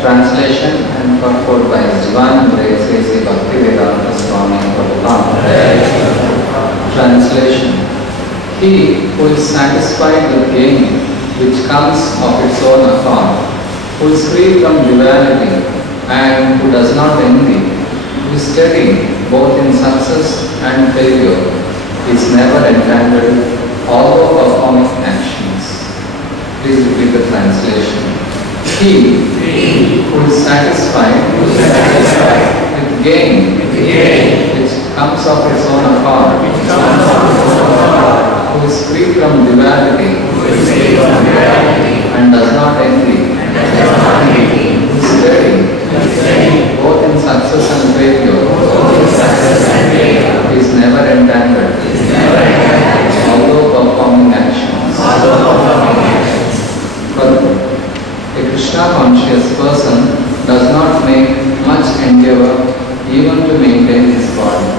Translation and purport by His Divine Grace A.C. Bhaktivedanta Swami Prabhupada. Translation. He who is satisfied with gain which comes of its own accord, who is free from duality and who does not envy, who is steady both in success and failure, is never entangled although performing actions. Please repeat the translation. He who is satisfied with gain which comes of its own accord, who is free from duality and does not envy, who is steady both in success and failure, is never entangled although performing actions. A Krishna-conscious person does not make much endeavor even to maintain his body.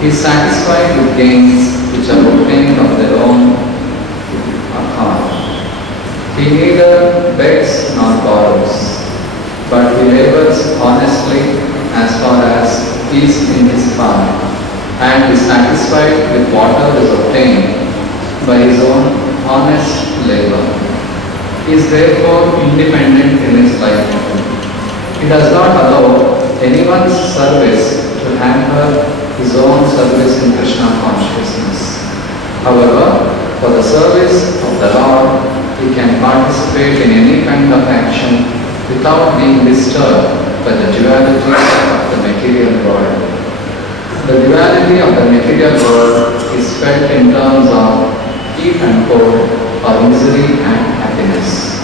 He is satisfied with gains which are obtained of their own accord. He neither begs nor borrows, but he labors honestly as far as is in his power, and is satisfied with whatever is obtained by his own honest labor. He is therefore independent in his life. He does not allow anyone's service to hamper his own service in Krishna consciousness. However, for the service of the Lord, he can participate in any kind of action without being disturbed by the duality of the material world. The duality of the material world is felt in terms of heat and cold, or misery and happiness.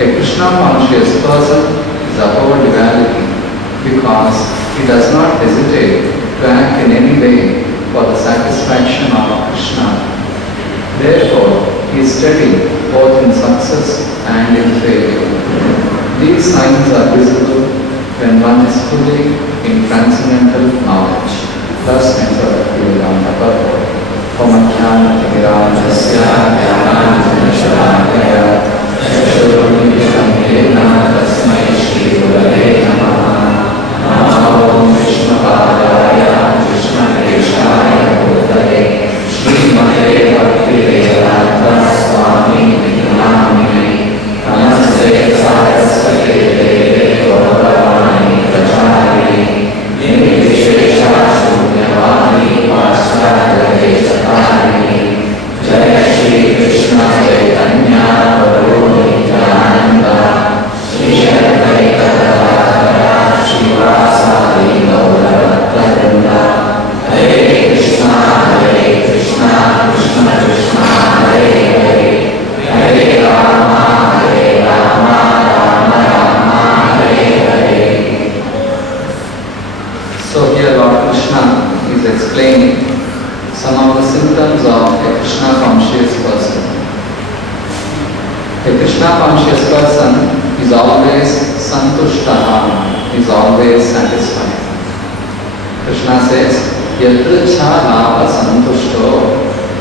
A Krishna-conscious person is above duality because he does not hesitate to act in any way for the satisfaction of Krishna. Therefore, he is steady both in success and in failure. These signs are visible when one is fully in transcendental knowledge. Thus ends the Bhaktivedanta purport. Om-Jnana-Timirandasya Jnana-Anjana-Shalakaya Chakshurumilitam-yena Tasmai Shri-Gurave Namaha. Namo Vishnu-padaya Krishna-Krishaya Bhutale Shrimate Bhaktivedanta Swami Namine Namaste Saraswate Deve Gauravani Pracharine of the symptoms of a Krishna conscious person. A Krishna conscious person is always santushtaha, is always satisfied. Krishna says, yadricha lava santushto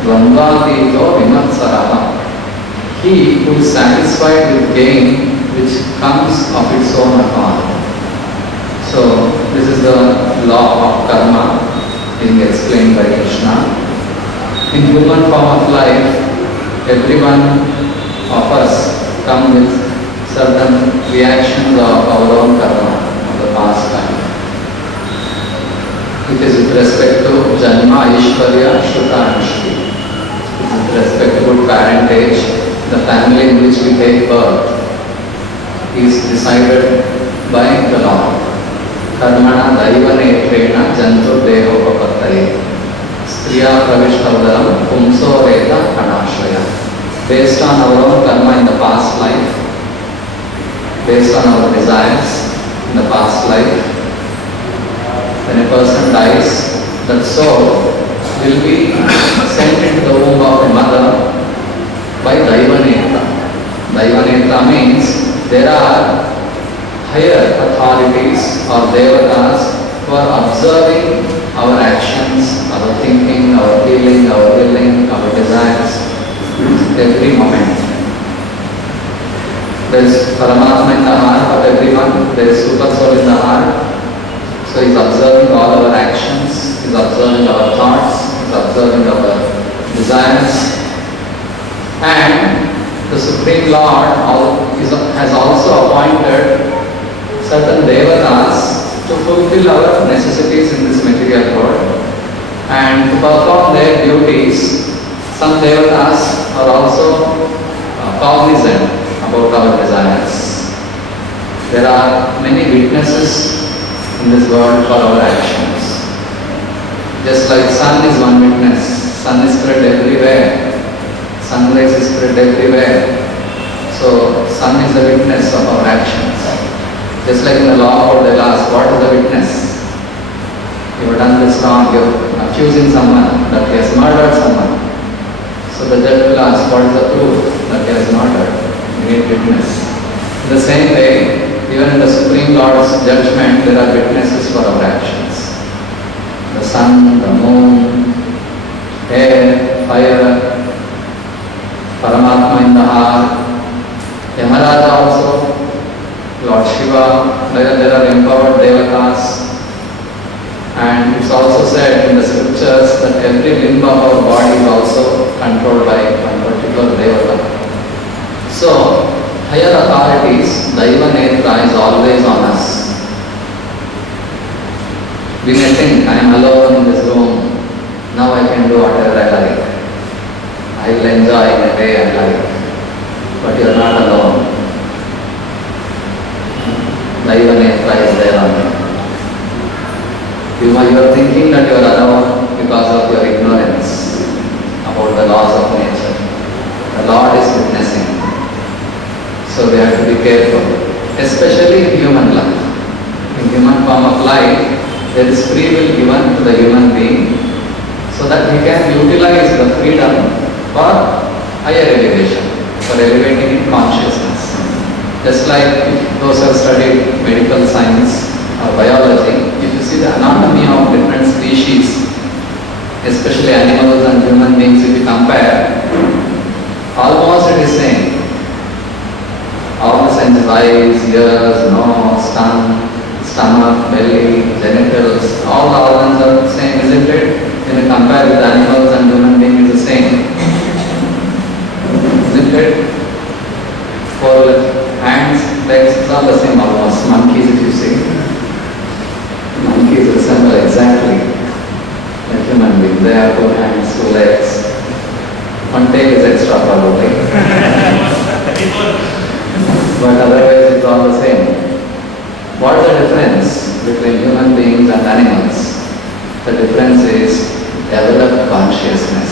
dvandvatito vimatsaraha. He who is satisfied with gain which comes of its own accord. So, this is the law of karma being explained by Krishna. In human form of life, everyone of us come with certain reactions of our own karma of the past life. It is with respect to Janma, Ishvarya, Shruta and Shri. With respect to good parentage, the family in which we take birth is decided by the law. Karmana daivanetrena jantur deho papattaye striya pravishtavudaram pumso reta kanashraya. Based on our own karma in the past life, based on our desires in the past life, when a person dies, that soul will be sent into the womb of a mother by Daivanetra. Daivanetra means there are higher authorities or devatas who are observing our actions, our thinking, our feeling, our willing, our desires every moment. There is Paramatma in the heart of everyone, there is Super Soul in the heart. So he is observing all our actions, he is observing our thoughts, he is observing our desires. And the Supreme Lord has also appointed certain devatas to fulfill our necessities in this material world and to perform their duties. Some devatas are also cognizant about our desires. There are many witnesses in this world for our actions. Just like sun is one witness, sun is spread everywhere, sunrise is spread everywhere. So sun is the witness of our actions. Just like in the law of the last, what is the witness? You have done this wrong, you are accusing someone that he has murdered someone. So the judge will ask, what is the proof that he has murdered? We need witness. In the same way, even in the Supreme Lord's judgment, there are witnesses for our actions. The sun, the moon, air, fire, Paramatma in the heart, Yamaraja also, Lord Shiva, there are empowered devatas. And it's also said in the scriptures that every limb of our body is also controlled by one particular devata. So, higher authorities, Daiva Netra is always on us. We may think, I am alone in this room, now I can do whatever I like. I will enjoy in a way I like. But you are not alone. Daiva Netra is there on you. You are thinking that you are alone because of your ignorance about the laws of nature. The Lord is witnessing. So we have to be careful, especially in human life. In human form of life, there is free will given to the human being so that he can utilize the freedom for higher elevation, for elevating in consciousness. Just like those who have studied medical science or biology, if you see the anatomy of different species, especially animals and human beings, if you compare, almost it is same. All the senses, eyes, ears, nose, tongue, stomach, belly, genitals, all the organs are the same, isn't it? When you compare with animals and human beings, it's the same. Isn't it? For hands, legs, it's all the same almost. Monkeys, if you see. Monkeys resemble exactly like human beings. They have 2 hands, 2 legs. One tail is extra probably. But otherwise it's all the same. What is the difference between human beings and animals? The difference is developed consciousness.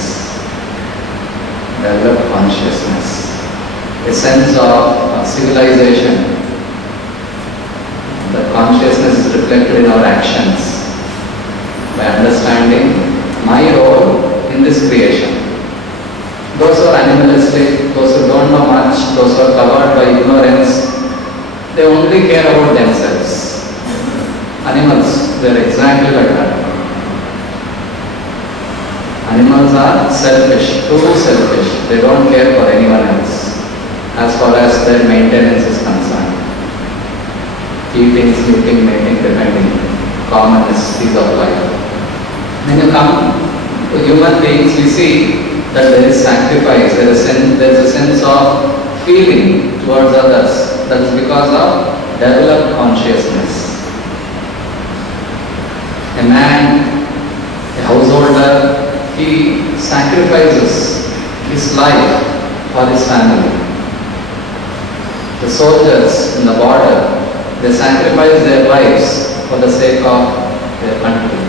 Developed consciousness. A sense of civilization. The consciousness is reflected in our actions. By understanding my role in this creation. Those who are animalistic, those who don't know much, those who are covered by ignorance, they only care about themselves. Animals, they are exactly like that. Animals are selfish, too selfish. They don't care for anyone else as far as their maintenance is concerned. Eating, sleeping, mating, defending, common necessities of life. When you come to human beings, we see that there is sacrifice, there is a sense of feeling towards others. That is because of developed consciousness. A man, a householder, he sacrifices his life for his family. The soldiers in the border, they sacrifice their lives for the sake of their country.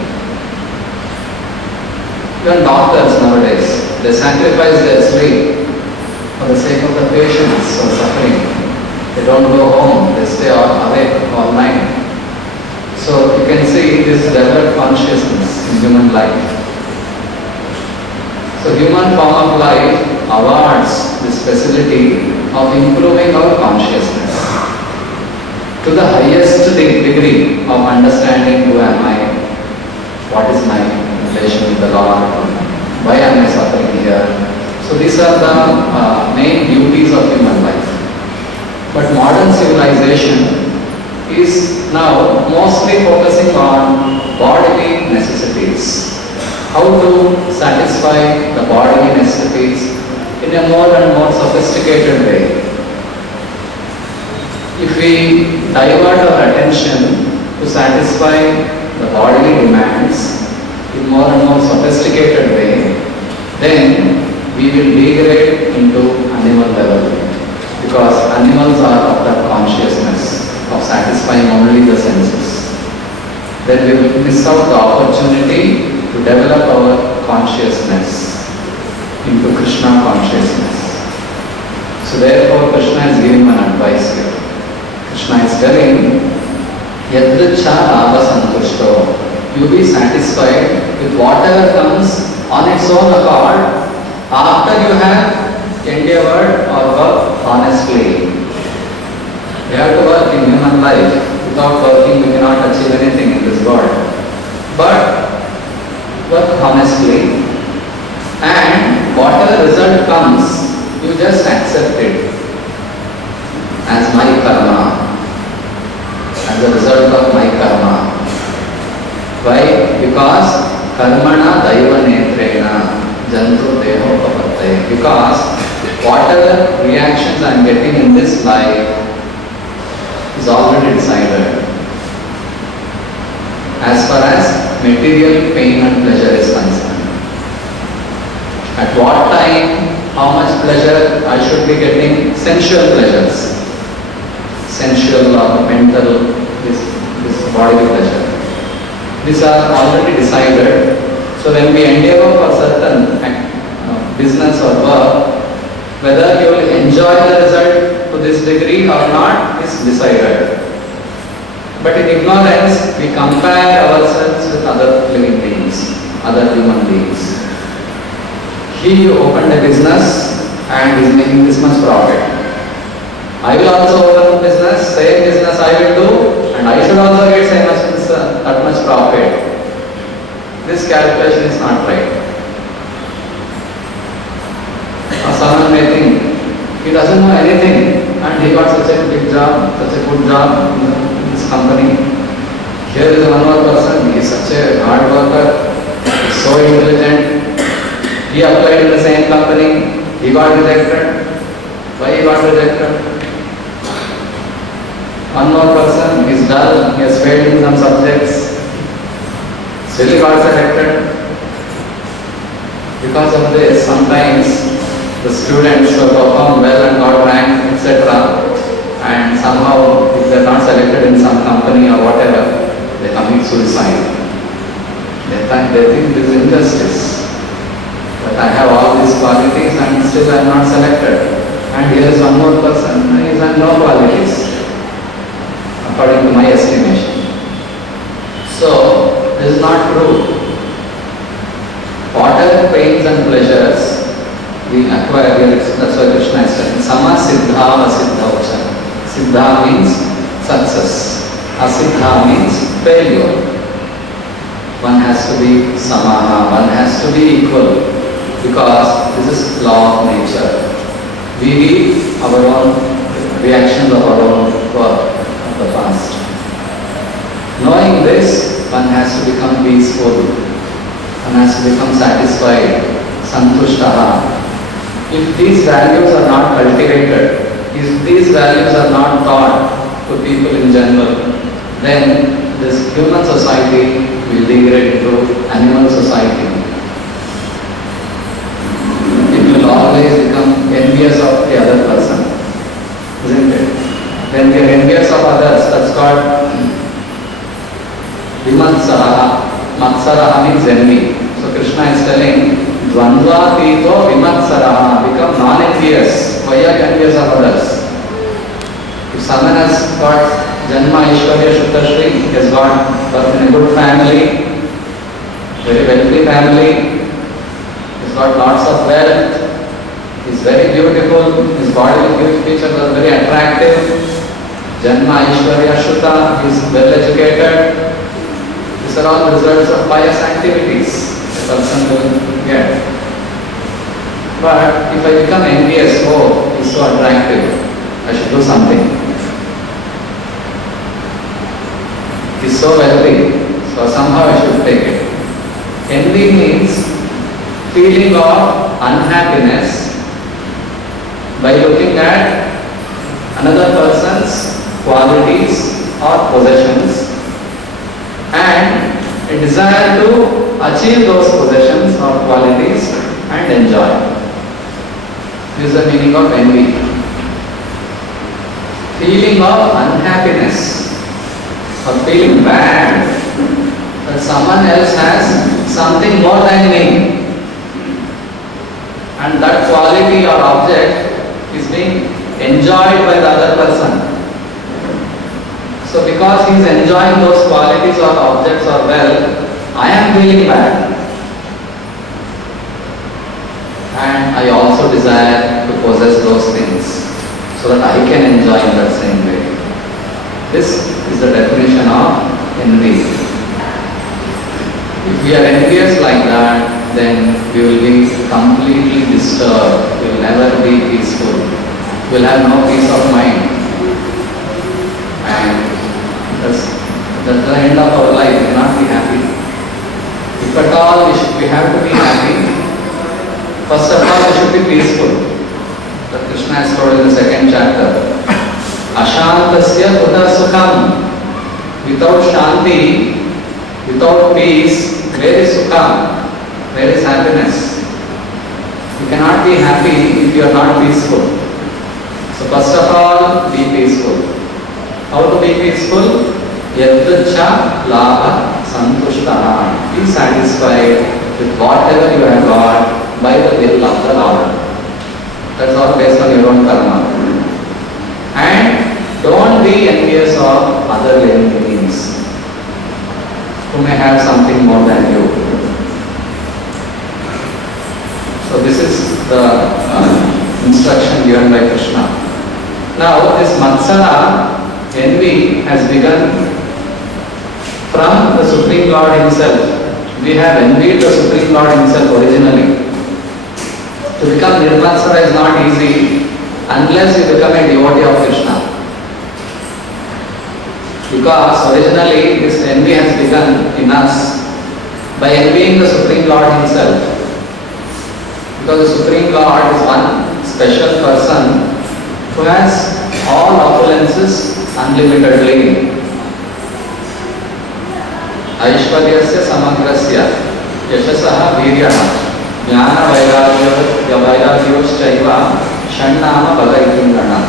Even doctors nowadays, they sacrifice their sleep for the sake of the patients who are suffering. They don't go home, they stay awake all night. So you can see this developed consciousness in human life. So human form of life awards this facility of improving our consciousness to the highest degree of understanding who am I, what is my relation with the Lord, why am I suffering here. So these are the main duties of human life. But modern civilization is now mostly focusing on bodily necessities. How to satisfy the bodily necessities in a more and more sophisticated way. If we divert our attention to satisfy the bodily demands in more and more sophisticated way, then we will degrade into animal level, because animals are of that consciousness of satisfying only the senses. Then we will miss out the opportunity to develop our consciousness into Krishna consciousness. So therefore Krishna is giving an advice here. Krishna is telling, Yadricha Lava Santushto, you be satisfied with whatever comes on its own accord after you have endeavored or worked honestly. We have to work in human life. Without working, we cannot achieve anything in this world. But work honestly, and whatever result comes, you just accept it as my karma, as a result of my karma. Why? Because karmana daiva netrena jantu deho papatte. Because whatever reactions I am getting in this life is already decided. As far as material pain and pleasure is concerned, at what time, how much pleasure I should be getting, sensual pleasures, sensual or mental, this bodily pleasure. These are already decided. So when we endeavor for certain business or work, whether you will enjoy the result to this degree or not is decided. But in ignorance, we compare ourselves with other living beings, other human beings. He opened a business and is making this much profit. I will also open a business, same business I will do, and I should also get that much profit. This calculation is not right. Or someone may think, he doesn't know anything and he got such a big job, such a good job in this company. Here is one more person, he is such a hard worker, he is so intelligent. He applied in the same company, he got rejected. Why he got rejected? One more person, he is dull, he has failed in some subjects, still he got selected. Because of this, sometimes the students who perform well and got rank, etc., and somehow if they are not selected in some company or whatever, they commit suicide. They think this is injustice. But I have all these qualities and still I am not selected. And here is one more person, he has no qualities, according to my estimation. So, this is not true. Whatever pains and pleasures we acquire here, that's why Krishna is saying, Sama Siddha Asiddha Ucha. Siddha means success. Asiddha means failure. One has to be samaha, one has to be equal, because this is law of nature. We read our own reactions of our own work of the past. Knowing this, one has to become peaceful, one has to become satisfied, santushtaha. If these values are not cultivated, if these values are not taught to people in general, then this human society will degrade into animal society. It will always become envious of the other person, isn't it? When we are envious of others, that's called vimatsaraha. Matsaraha means envy. So Krishna is telling, Dvandva tito vimatsaraha, become non-envious. Why are you envious of others? If someone has got Janma Aishwarya Shuddhashri, he has got birth in a good family, very wealthy family, he's got lots of wealth, he's very beautiful, his body features are very attractive, Janma Aishwarya Shuddha, he's well educated. These are all results of pious activities a person will get. But if I become envious, oh, he's so attractive, I should do something. He's so wealthy, so somehow I should take it. Envy means feeling of unhappiness by looking at another person's qualities or possessions and a desire to achieve those possessions or qualities and enjoy. This is the meaning of envy. Feeling of unhappiness or feeling bad that someone else has something more than me and that quality or object is being enjoyed by the other person. So because he is enjoying those qualities or objects or wealth, I am feeling bad. And I also desire to possess those things so that I can enjoy in that same way. This is the definition of envy. If we are envious like that, then we will be completely disturbed. We will never be peaceful. We will have no peace of mind. And that's the end of our life. We will not be happy. If at all we have to be happy, first of all we should be peaceful. That Krishna has told in the second chapter. Ashantasya kuta sukham. Without shanti, without peace, where is sukham? Where is happiness? You cannot be happy if you are not peaceful. So first of all, be peaceful. How to be peaceful? Yadvacha lava santushtaha. Be satisfied with whatever you have got by the will of the Lord. That's all based on your own karma. And don't be envious of other living beings who may have something more than you. So this is the instruction given by Krishna. Now this matsara, envy, has begun from the Supreme Lord Himself. We have envied the Supreme Lord Himself originally. To become nirmatsara is not easy unless you become a devotee of Krishna. Because originally this envy has begun in us by envying the Supreme Lord Himself. Because the Supreme Lord is one special person who has all opulences unlimitedly. Aishwaryasya samagrasya yashasaha viryaha jnana vairagyoschaiva shannama bala itingana.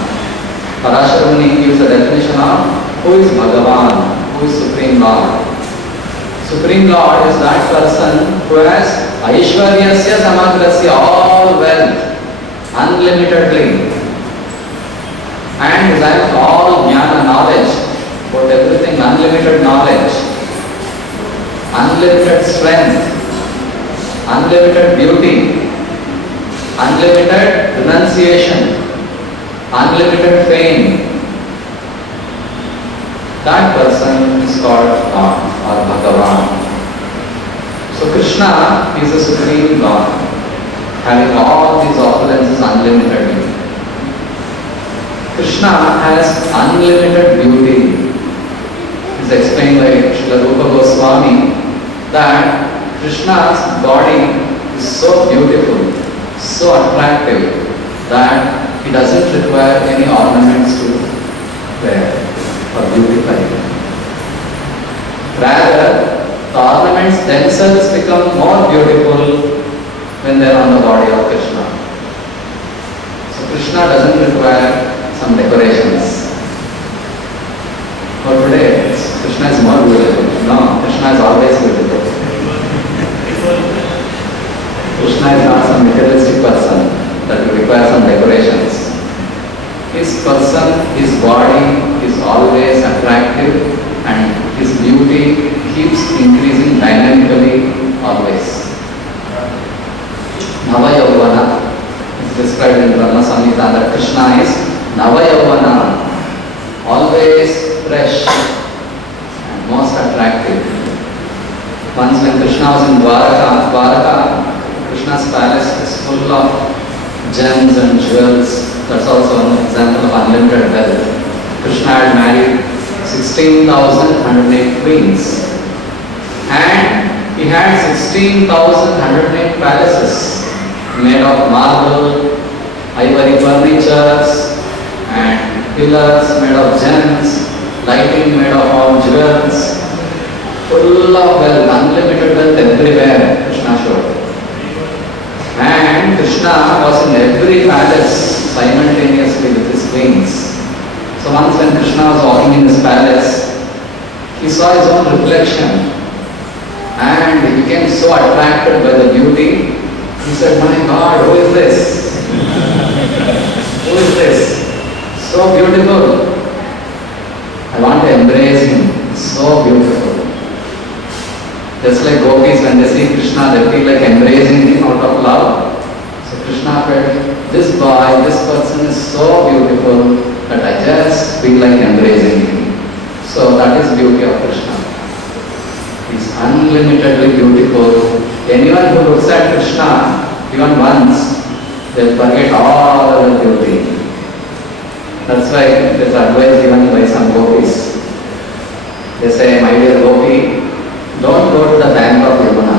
Parashara Muni gives a definition of who is Bhagavan, who is Supreme Lord. Supreme Lord is that person who has Aishwaryasya samagrasya, all wealth, unlimitedly, and is having all jnana, knowledge about everything, unlimited knowledge, unlimited strength, unlimited beauty, unlimited renunciation, unlimited fame. That person is called God or Bhagavan. So Krishna is a supreme God, having all these opulences unlimitedly. Krishna has unlimited beauty. It is explained by Srila Rupa Goswami that Krishna's body is so beautiful, so attractive that he doesn't require any ornaments to wear or beautify. Rather, the ornaments themselves become more beautiful when they are on the body of Krishna. So Krishna doesn't require some decorations. For today, Krishna is more beautiful. No, Krishna is always beautiful. Krishna is not some materialistic person that will require some decorations. His person, his body is always attractive and his beauty keeps increasing dynamically always. Navayavana is described in Brahma Samhita that Krishna is Navayavana, always fresh and most attractive. Once when Krishna was in Dwaraka, Krishna's palace is full of gems and jewels. That's also an example of unlimited wealth. Krishna had married 16,108 queens and he had 16,108 palaces made of marble, ivory furnitures and pillars made of gems, lighting made of all jewels, full of wealth, unlimited wealth everywhere Krishna showed. And Krishna was in every palace simultaneously with his queens. So once when Krishna was walking in his palace, he saw his own reflection and he became so attracted by the beauty. He said, "My God, who is this? Who is this? So beautiful. I want to embrace him. So beautiful." Just like gopis, when they see Krishna, they feel like embracing him out of love. So Krishna felt, this boy, this person is so beautiful that I just feel like embracing him. So that is beauty of Krishna. He is unlimitedly beautiful. Anyone who looks at Krishna, even once, they will forget all other beauty. That's why there is advice given by some gopis. They say, "My dear gopi, don't go to the bank of Yamuna."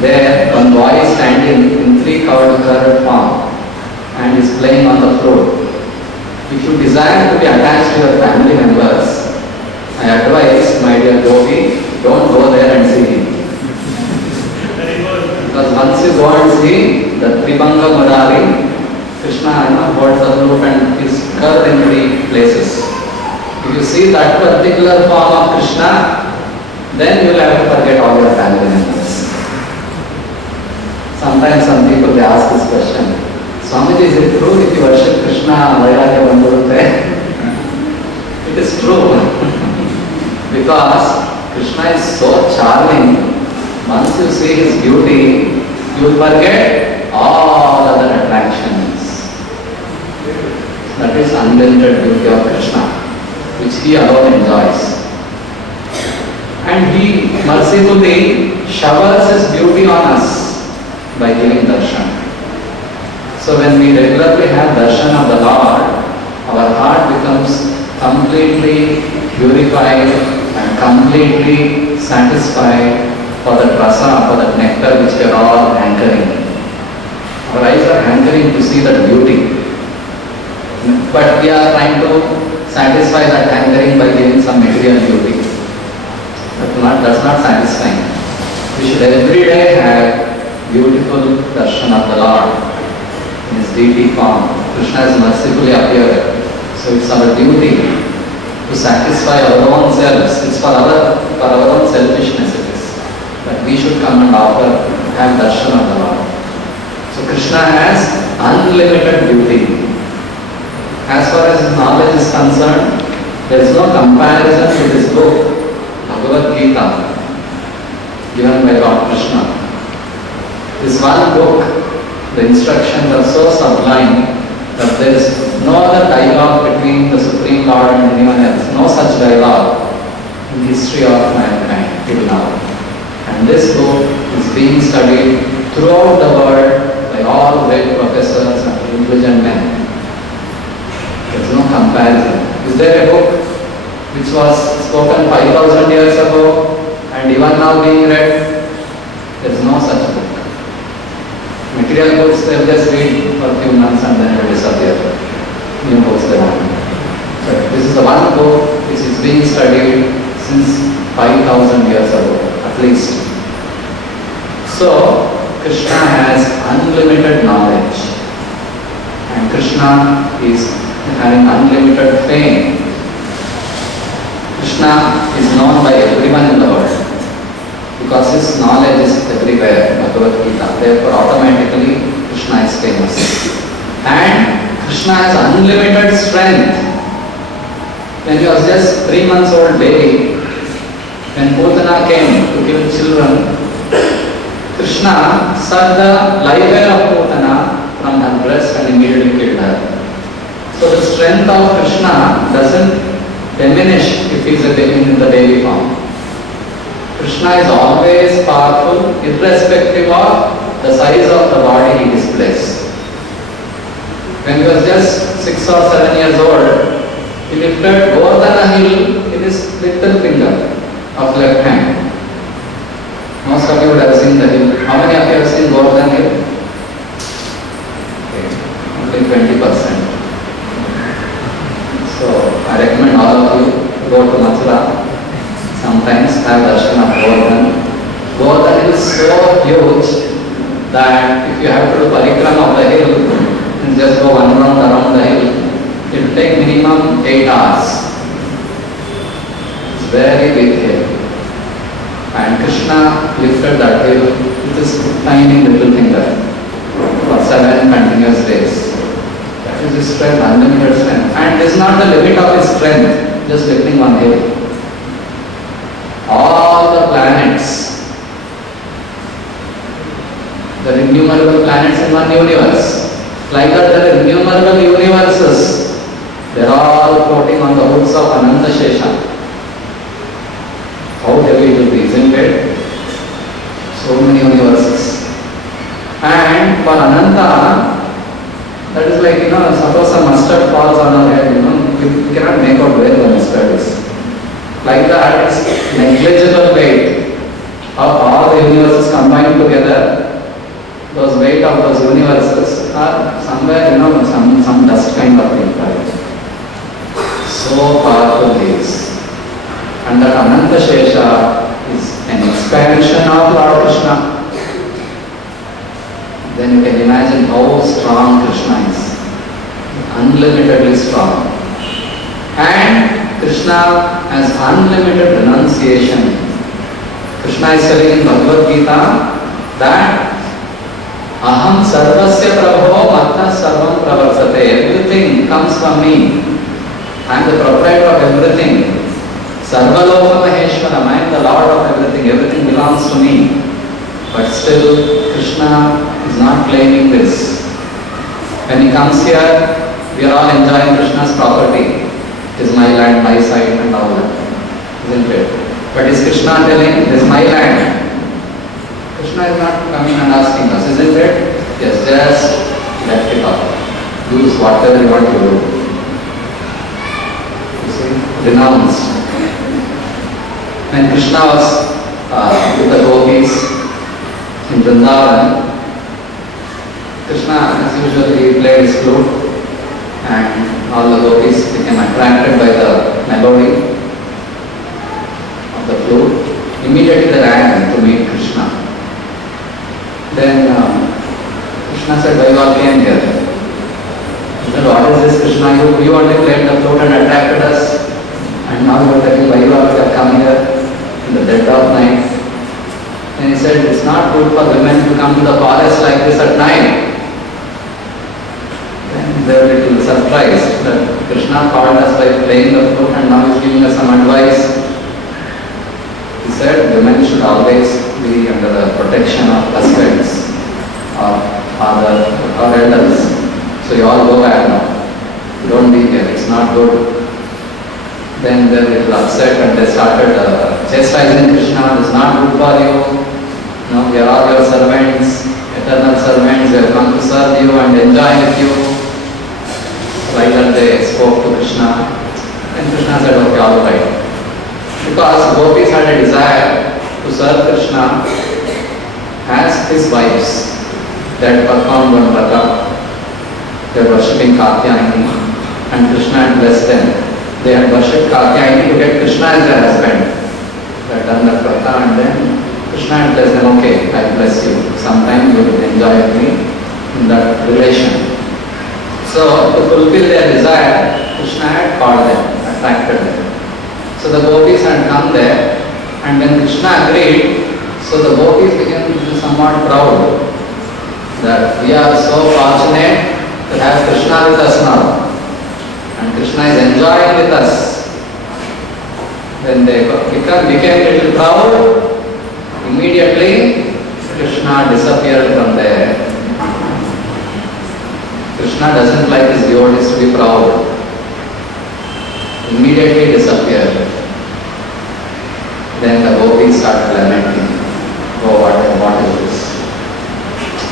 There, one boy is standing in three-covered form and is playing on the floor. If you desire to be attached to your family members, I advise, my dear gopi, don't go there and see him. Because once you go and see the Tribanga Murari, Krishna holds the flute and is curved in three places. If you see that particular form of Krishna, then you will have to forget all your family members. Sometimes some people they ask this question, "Swamiji, is it true if you worship Krishna, Vairagya Bandhurute?" It is true. Because Krishna is so charming. Once you see his beauty, you will forget all other attractions. That is unlimited beauty of Krishna, which he alone enjoys. And he mercifully showers his beauty on us by giving darshan. So when we regularly have darshan of the Lord, our heart becomes completely purified and completely satisfied for that rasa, for that nectar which we are all hankering. Our eyes are hankering to see that beauty. But we are trying to satisfy that hankering by giving some material beauty. That's not satisfying. We should every day have beautiful darshan of the Lord in his deity form. Krishna has mercifully appeared. So it's our duty to satisfy our own selves. It's for our own selfishness it is. But we should come and offer, have darshan of the Lord. So Krishna has unlimited beauty. As far as his knowledge is concerned, there is no comparison to this book, Bhagavad Gita. given by Lord Krishna. This one book, the instructions are so sublime that there is no other dialogue between the Supreme Lord and anyone else, no such dialogue in the history of mankind till now. And this book is being studied throughout the world by all great professors and intelligent men. There is no comparison. Is there a book which was spoken 5,000 years ago and even now being read? There is no such book. Material books they will just read for a few months and then it will disappear. New books they won't. But this is the one book which is being studied since 5,000 years ago at least. So Krishna has unlimited knowledge and Krishna is having unlimited fame. Krishna is known by everyone in the world because his knowledge is everywhere, Bhagavad Gita. Therefore, automatically, Krishna is famous. And Krishna has unlimited strength. When he was just 3 months old baby, when Putana came to kill children, Krishna sucked the live air of Putana from her breast and immediately killed her. So the strength of Krishna doesn't diminish if he is in the baby form. Krishna is always powerful irrespective of the size of the body he displays. When he was just 6 or 7 years old, he lifted Govardhana hill in his little finger of left hand. Most of you would have seen the hill. How many of you have seen Govardhana hill? Okay. Only 20%. So I recommend all of you to go to Mathura. Sometimes have darshan of Govardhan. Govardhan is so huge that if you have to do parikrama of the hill and just go one round around the hill, it will take minimum 8 hours. It's very big hill. And Krishna lifted that hill with his tiny little finger for 7 continuous days. That is his strength, unlimited strength. And this is not the limit of his strength, just lifting one hill. All the planets, there are innumerable planets in one universe. Like that there are innumerable universes. They are all floating on the hoods of Ananta Shesha. How heavy it will be, isn't it? So many universes. And for Ananta, that is like, suppose a mustard falls on our head, we cannot make out where the mustard is. Like that, it's negligible weight of all the universes combined together. Those weight of those universes are somewhere, some dust kind of thing. Right? So powerful he is. And that Ananta Shesha is an expansion of Lord Krishna. Then you can imagine how strong Krishna is. Unlimitedly strong. And Krishna has unlimited renunciation. Krishna is telling in Bhagavad Gita that Aham sarvasya prabho matta sarvam pravarsate. Everything comes from me. I am the proprietor of everything. Sarvaloka Maheshwaram. I am the Lord of everything. Everything belongs to me. But still, Krishna is not claiming this. When he comes here, we are all enjoying Krishna's property. It is my land, my site and all that. Isn't it? But is Krishna telling, it is my land? Krishna is not coming and asking us, isn't it? Yes, just let it up. Use whatever you want to do. You see, renounced. When Krishna was with the gopis in Vrindavan, Krishna, as usual, he played his flute and all the gopis became attracted by the melody of the flute. Immediately they ran to meet Krishna. Then Krishna said, why you all came here? He said, what is this, Krishna? You only played the flute and attracted us. And now you are telling why you all have come here in the dead of night. Then he said, it's not good for women to come to the forest like this at night. Then they were a little surprised that Krishna called us by playing the flute and now he is giving us some advice. He said, women should always be under the protection of husbands or father or elders. So you all go back now. Don't be here, it's not good. Then they were upset and they started chastising Krishna, it's not good for you. No, we are all your servants, eternal servants, we have come to serve you and enjoy with you. Like that they spoke to Krishna. And Krishna said, okay, all right. Because gopis had a desire to serve Krishna as his wives. They had performed one vrata. They were worshipping Katyayani and Krishna had blessed them. They had worshipped Katyayani to get Krishna as their husband. They had done that vrata and then Krishna had blessed them, okay, I bless you. Sometime you will enjoy with me in that relation. So to fulfill their desire, Krishna had called them, attracted them. So the gopis had come there and when Krishna agreed, so the gopis became somewhat proud that we are so fortunate to have Krishna with us now. And Krishna is enjoying with us. When they became a little proud, immediately Krishna disappeared from there. Krishna doesn't like his devotees to be proud. Immediately disappeared. Then the gopis started lamenting. Oh, what is this?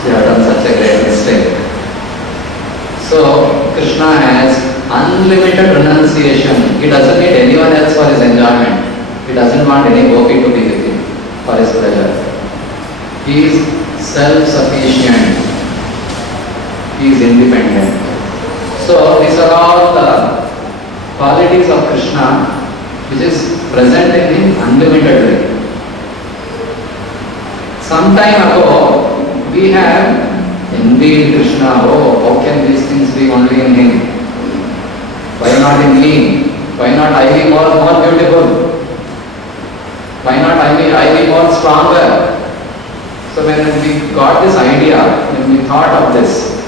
They have done such a great mistake. So Krishna has unlimited renunciation. He doesn't need anyone else for his enjoyment. He doesn't want any gopi to be with him for his pleasure. He is self-sufficient. He is independent. So these are all the qualities of Krishna which is present in him unlimitedly. Some time ago we have envied Krishna. Oh, how can these things be only in him? Why not in me? Why not I be more beautiful? Why not I be more stronger? So when we got this idea, when we thought of this,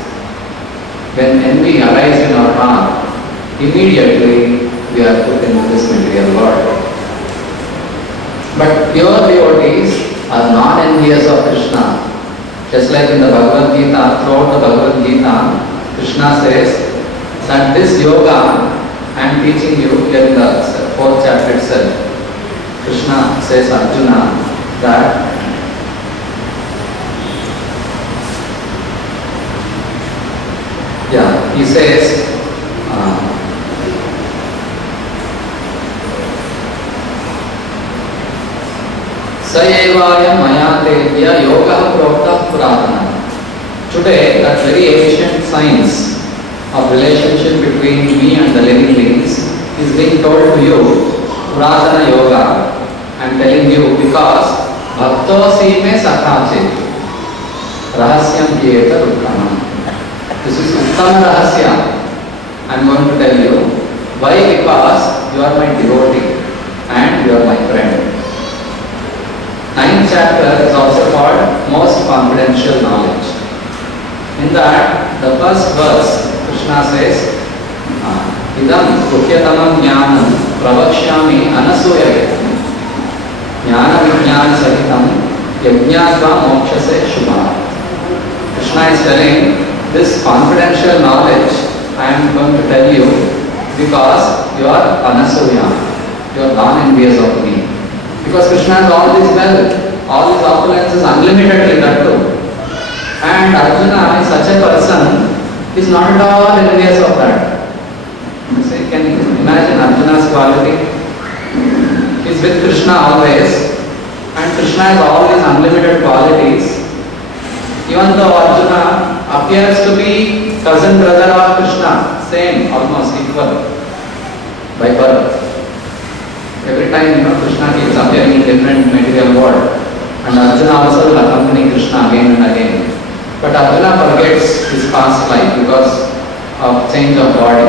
when envy arises in our heart, immediately we are put into this material world. But pure devotees are non-envious of Krishna. Just like in the Bhagavad Gita, throughout the Bhagavad Gita, Krishna says that this yoga I am teaching you here in the 4th chapter itself. Krishna says Arjuna that he says Sayevaya Mayatevya Yoga Prokta Puratana. Today, that very ancient science of relationship between me and the living beings is being told to you. Puratana Yoga, I am telling you because Bhaktosi me Sakhache Rahasyam Kiyeta Uttamam. This is Uttama Rahasya. I am going to tell you. Why? Because you are my devotee and you are my friend. 9th chapter is also called Most Confidential Knowledge. In that, the first verse, Krishna says, Idam Guhyatamam Jnanam Pravakshyami Anasuyaya Jnana Vijnana Sahitam Yajnatva Mokshase Shubha. Krishna is telling, this confidential knowledge I am going to tell you because you are Anasuya, you are non-envious of me. Because Krishna has all this wealth, all his opulences unlimitedly, that too. And Arjuna is such a person, he is not at all envious of that. You see, can you imagine Arjuna's quality? He is with Krishna always, and Krishna has all these unlimited qualities. Even though Arjuna appears to be cousin brother of Krishna, same, almost equal by birth. Every time Krishna keeps appearing in different material world, and Arjuna also will accompany Krishna again and again. But Arjuna forgets his past life because of change of body.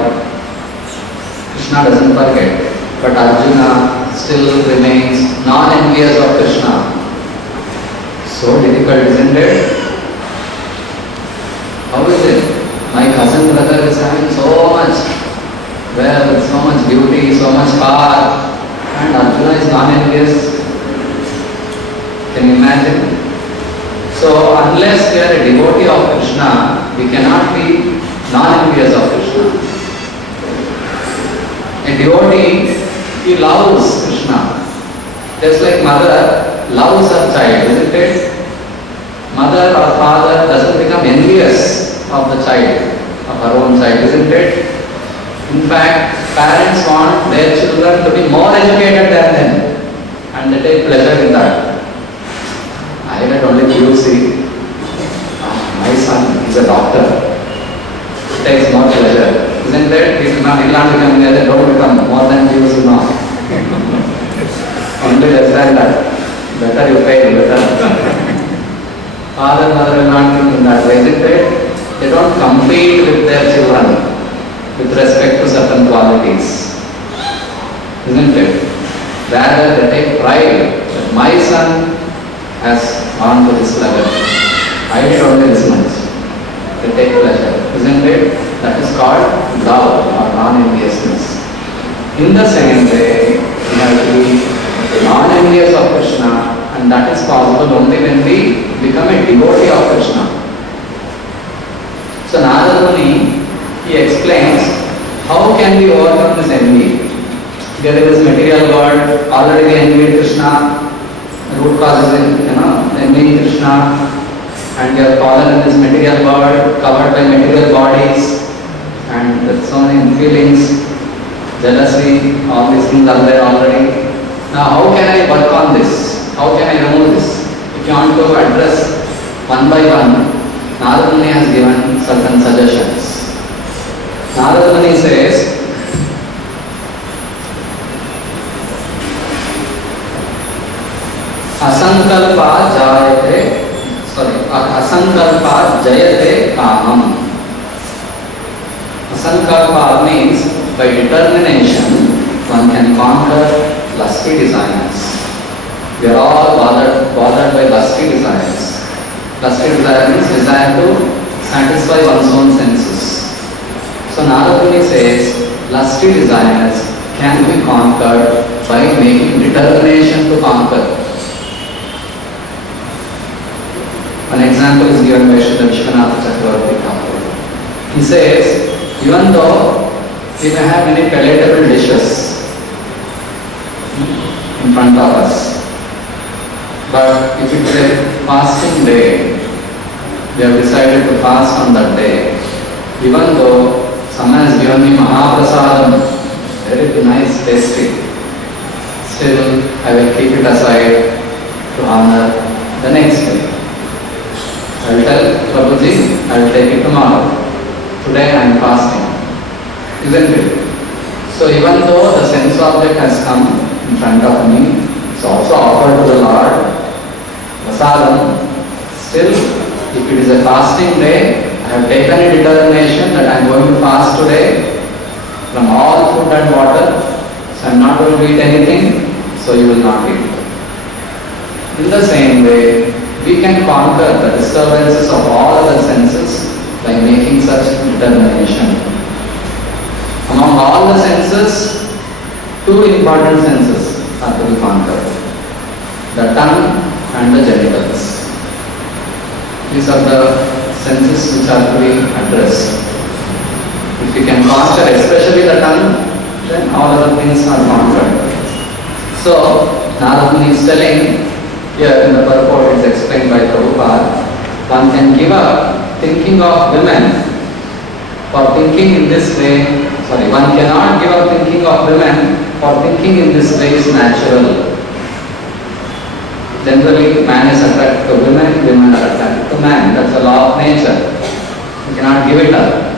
Krishna doesn't forget, but Arjuna still remains non-envious of Krishna. So difficult, isn't it? How is it? My cousin brother is having so much wealth, so much beauty, so much power, and Arjuna is non-envious. Can you imagine? So unless we are a devotee of Krishna, we cannot be non-envious of Krishna. A devotee, he loves Krishna. Just like mother loves her child, isn't it? Mother or father doesn't become envious of the child, of her own child, isn't it? In fact, parents want their children to be more educated than them, and they take pleasure in that. I read only PUC. My son is a doctor. He takes more pleasure. Isn't it? He will not become there, don't become more than PUC now. Only less than that. Better you pay, better. Father, mother will not think in that way, isn't it? They don't compete with their children with respect to certain qualities, isn't it? Rather, they take pride that my son has gone to this level. I did only this much. They take pleasure, isn't it? That is called love or non-enviousness. In the same way, we have to be non-envious of Krishna, and that is possible only when we become a devotee of Krishna. So Narada Muni, he explains how can we overcome this envy. There is this material world, already we envy Krishna, the root cause is envying Krishna, and we are fallen in this material world, covered by material bodies, and with so many feelings, jealousy, all these things are there already. Now how can I work on this? How can I remove this? If you want to address one by one, Narada Muni has given certain suggestions. Narada Muni says, Asankalpa jayate kamam. Asankalpa means by determination one can conquer lusty desires. We are all bothered by lusty desires. Lusty desire means desire to satisfy one's own senses. So Narada Muni says, lusty desires can be conquered by making determination to conquer. An example is given by Srila Vishwanatha Chakravarti Thakur. He says, even though we may have many palatable dishes in front of us, but if it is a fasting day, we have decided to fast on that day, even though someone has given me Mahaprasadam, very nice, tasty, still I will keep it aside to honor the next day. I will tell Prabhuji, I will take it tomorrow. Today I am fasting. Isn't it? So even though the sense object has come in front of me, it's also offered to the Lord, prasadam, still if it is a fasting day, I have taken a determination that I am going to fast today from all food and water, so I am not going to eat anything, so you will not eat. In the same way, we can conquer the disturbances of all other senses by making such determination. Among all the senses, two important senses are to be conquered: the tongue and the genitals. These are the senses which are to be addressed. If we can conquer especially the tongue, then all other things are conquered. So, Narada Muni is telling, here in the purport is explained by Prabhupada, one can give up thinking of women. For thinking in this way, one cannot give up thinking of women, for thinking in this way is natural. Generally, man is attracted to women, women are attracted to man. That's the law of nature. You cannot give it up.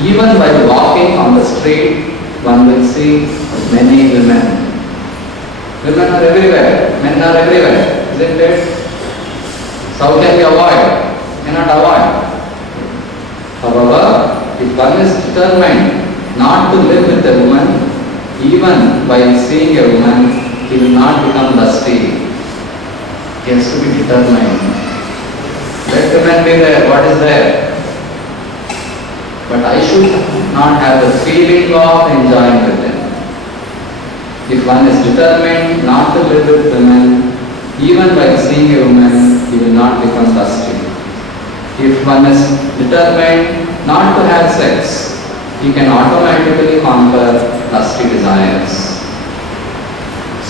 Even while walking on the street, one will see many women. Women are everywhere, men are everywhere, isn't it? So how can we avoid? We cannot avoid. However, if one is determined not to live with a woman, even by seeing a woman, he will not become lusty. He has to be determined. Let women be there, what is there? But I should not have the feeling of enjoying with them. If one is determined not to live with women, even by seeing a woman, he will not become lusty. If one is determined not to have sex, he can automatically conquer lusty desires.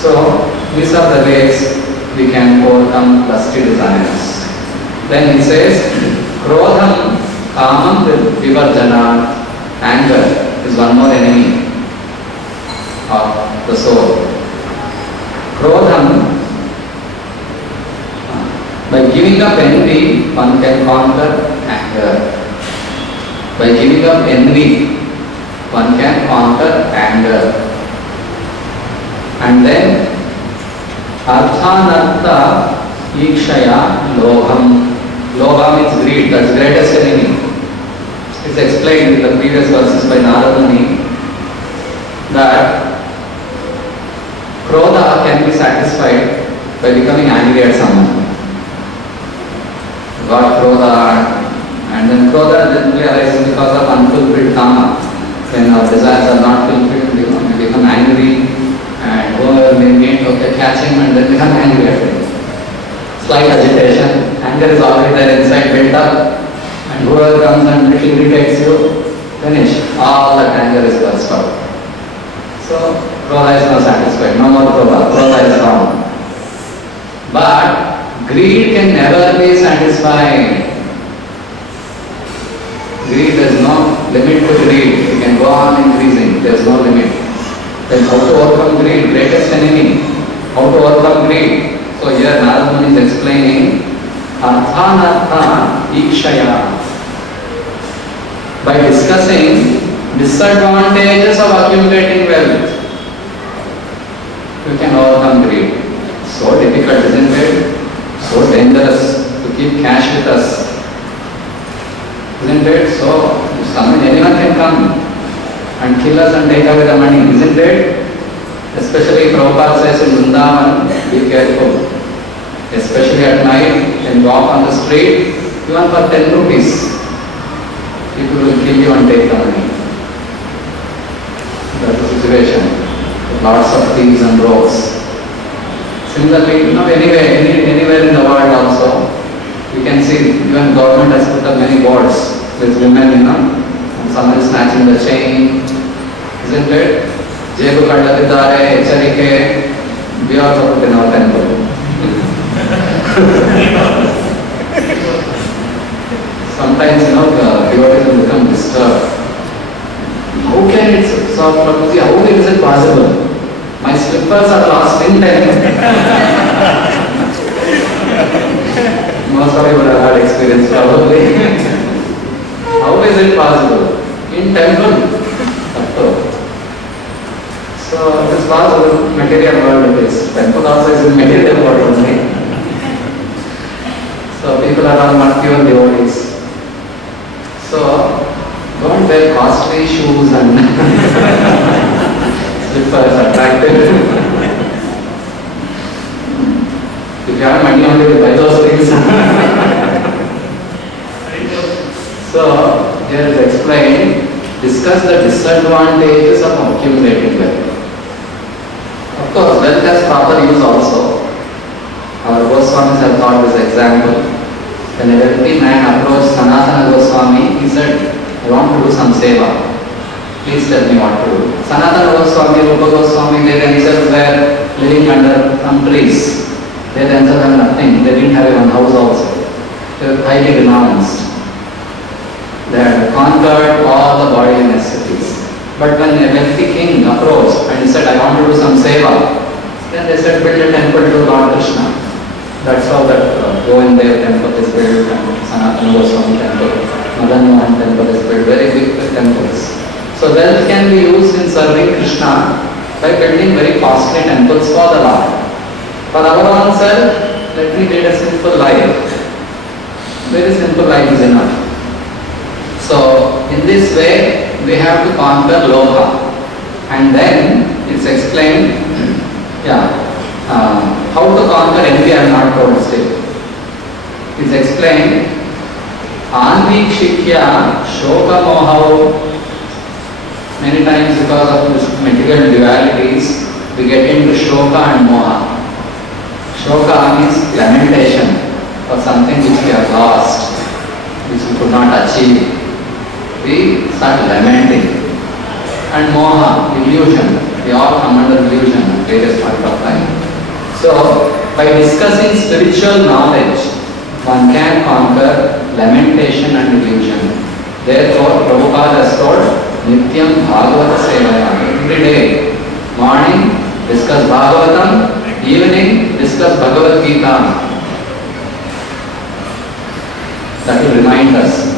So, these are the ways we can overcome lusty desires. Then he says, Krodham kamam vivarjana, anger is one more enemy of the soul. Krodham, by giving up envy, one can conquer anger. By giving up envy, one can conquer anger. And then, Arthanartha Ikshaya Lobham. Lobha means greed, that's greatest enemy. It's explained in the previous verses by Narada Muni that Krodha can be satisfied by becoming angry at someone. Got Krodha, and then Krodha generally arises because of unfulfilled Kama. When our desires are not fulfilled, we become angry, and whoever may meet, catch him and then become angry at him. Slight agitation, anger is already there inside, built up, and whoever comes and little irritates you, finish. All that anger is burst out. So, Krodha is not satisfied, no more Krodha, Krodha is wrong. But greed can never be satisfied. Greed, there is no limit to greed. It can go on increasing. There is no limit. Then how to overcome greed? Greatest enemy. How to overcome greed? So here Narada Muni is explaining Arthanartha Ikshaya. By discussing disadvantages of accumulating wealth, you can overcome greed. So difficult, isn't it? So dangerous to keep cash with us. Isn't it? So, anyone can come and kill us and take away the money, isn't it? Especially Prabhupada says in Vrindavan, be careful. Especially at night, when you walk on the street, even for 10 rupees, people will kill you and take the money. That's the situation. Lots of thieves and rogues. Similarly, anywhere in the world also, you can see even government has put up many boards with women, and someone is snatching the chain, isn't it? Jebu Kandadidare, Echarike, we also put in our temple. Sometimes, the devotees will become disturbed. How can it so Prabhuji, how is it possible? My slippers are lost in temple. Most of you would have had experience probably. How is it possible? In temple. So it is possible, material world it is. Temple also is in material world only. So people are all not pure devotees. So don't wear costly shoes and slippers attractive. If you have money only to buy those things. So, here is explained, discuss the disadvantages of accumulating wealth. Of course, wealth has proper use also. Our Goswamis have thought this example. When a wealthy man approached Sanatana Goswami, he said, I want to do some seva. Please tell me what to do. Sanatana Goswami, Rupa Goswami, they themselves were living under some trees. They themselves have nothing. They didn't have one house also. They were highly renounced. They had conquered all the bodily necessities. But when a wealthy king approached and he said, I want to do some seva, then they said, build a temple to Lord Krishna. That's how that Govindev temple is built, and Sanatana Goswami temple, Madan Mohan temple is built, very big temples. So wealth can be used in serving Krishna by building very costly temples for the Lord. For our own self, let me lead a simple life. Very simple life is enough. So, in this way, we have to conquer Lobha. And then, it's explained, how to conquer envy I am not told still. It's explained, Anvikshikya Shoka Mohau. Many times because of this material dualities, we get into Shoka and Moha. Shoka means lamentation for something which we have lost, which we could not achieve. We start lamenting. And Moha, illusion. We all come under illusion at various points of time. So, by discussing spiritual knowledge, one can conquer lamentation and illusion. Therefore, Prabhupada has told, Nityam Bhagavata Sevaya. Every day, morning, discuss Bhagavatam, evening, discuss Bhagavad Gita. That will remind us,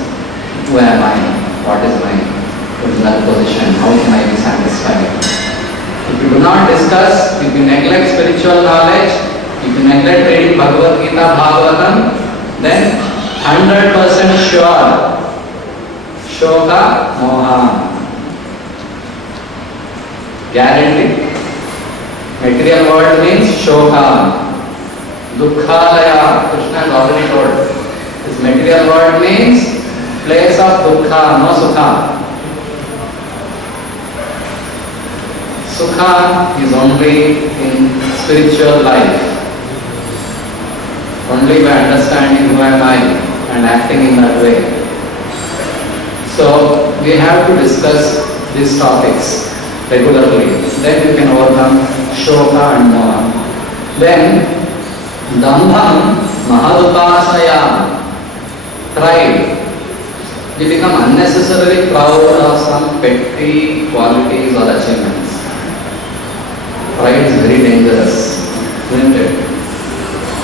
who am I? What is my original position? How can I be satisfied? If you do not discuss, if you neglect spiritual knowledge, if you neglect reading Bhagavad Gita, Bhagavatam, then 100% sure, Shoka, Moha. Guaranteed. Material world means Shoka. Dukkhalaya, Krishna has already told. This material world means place of dukkha, no sukha. Sukha is only in spiritual life. Only by understanding who am I and acting in that way. So we have to discuss these topics regularly. Then we can overcome Shoka and Moha. Then Dambham Mahadupasaya, pride. We become unnecessarily proud of some petty qualities or achievements. Pride is very dangerous, isn't it?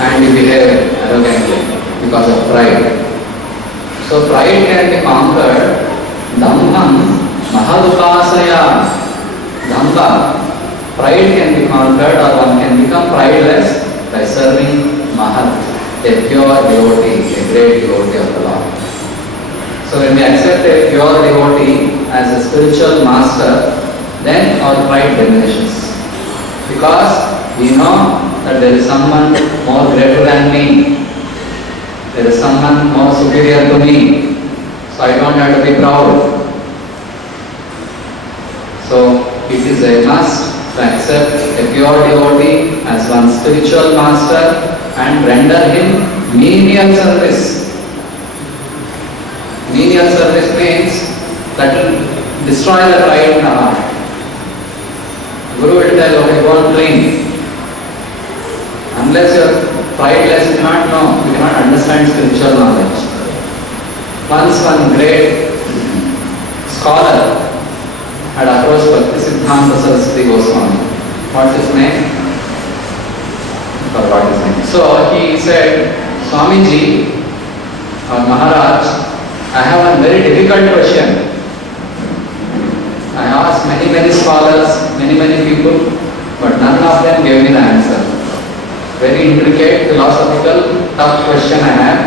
And we behave arrogantly because of pride. So pride can be conquered. Dambham Mahadupasaya. Dambha. Pride can be conquered, or one can become prideless by serving Mahat, a pure devotee, a great devotee of the Lord. So when we accept a pure devotee as a spiritual master, then our pride diminishes. Because we know that there is someone more greater than me. There is someone more superior to me. So I don't have to be proud. So it is a must to accept a pure devotee as one spiritual master and render him menial service. Menial service means that will destroy the pride in the heart. Guru will tell, okay, go and clean. Unless you are prideless, you cannot know, you cannot understand spiritual knowledge. Once one great scholar had approached Bhaktisiddhanta Saraswati Goswami. What's his name? I forgot his name. So he said, Swamiji or Maharaj, I have a very difficult question. I asked many scholars, many people, but none of them gave me the answer. Very intricate, philosophical, tough question I have,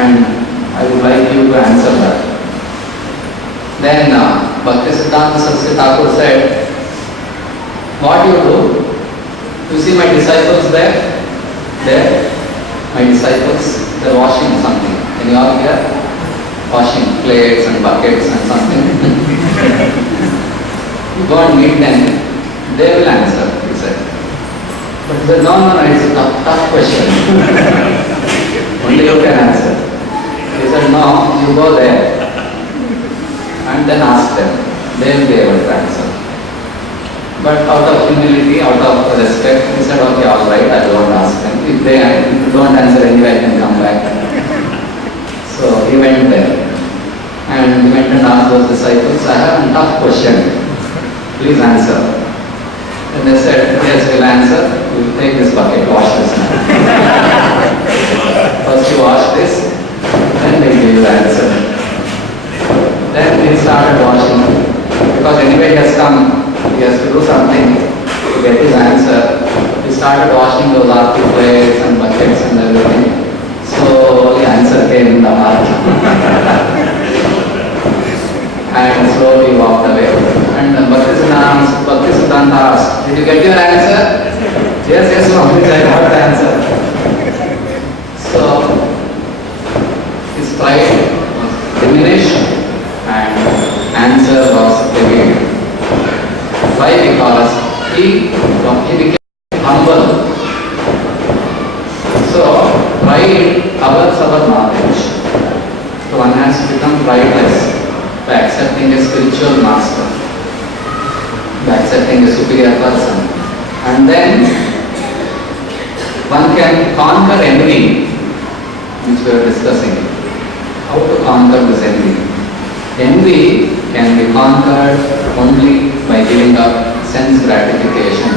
and I would like you to answer that. Then Bhaktisiddhanta Saraswati Thakur said, what you do? You see my disciples there? There? My disciples, they are washing something. Can you all hear? Washing plates and buckets and something. You go and meet them, they will answer, he said. But he said, no, it's a tough question. Only you can answer. He said, no, you go there and then ask them. They will be able to answer. But out of humility, out of respect, he said, okay, all right, I won't ask them. If they don't answer anyway, I can come back. So he went there. And he went and asked those disciples, I have a tough question. Please answer. And they said, yes, we'll answer. We'll take this bucket, wash this now. First you wash this, then we'll give you the answer. Then he started washing. Because anyway he has come, he has to do something to get his answer. He started washing those arti plates and buckets and everything. So the answer came in the heart. And slowly walked away. And Bhaktisiddhanta asked, did you get your answer? Yes, no, I got the answer. pride covers our knowledge. So one has to become prideless by accepting a spiritual master, by accepting a superior person. And then one can conquer envy, which we are discussing. How to conquer this envy? Envy can be conquered only by giving up sense gratification.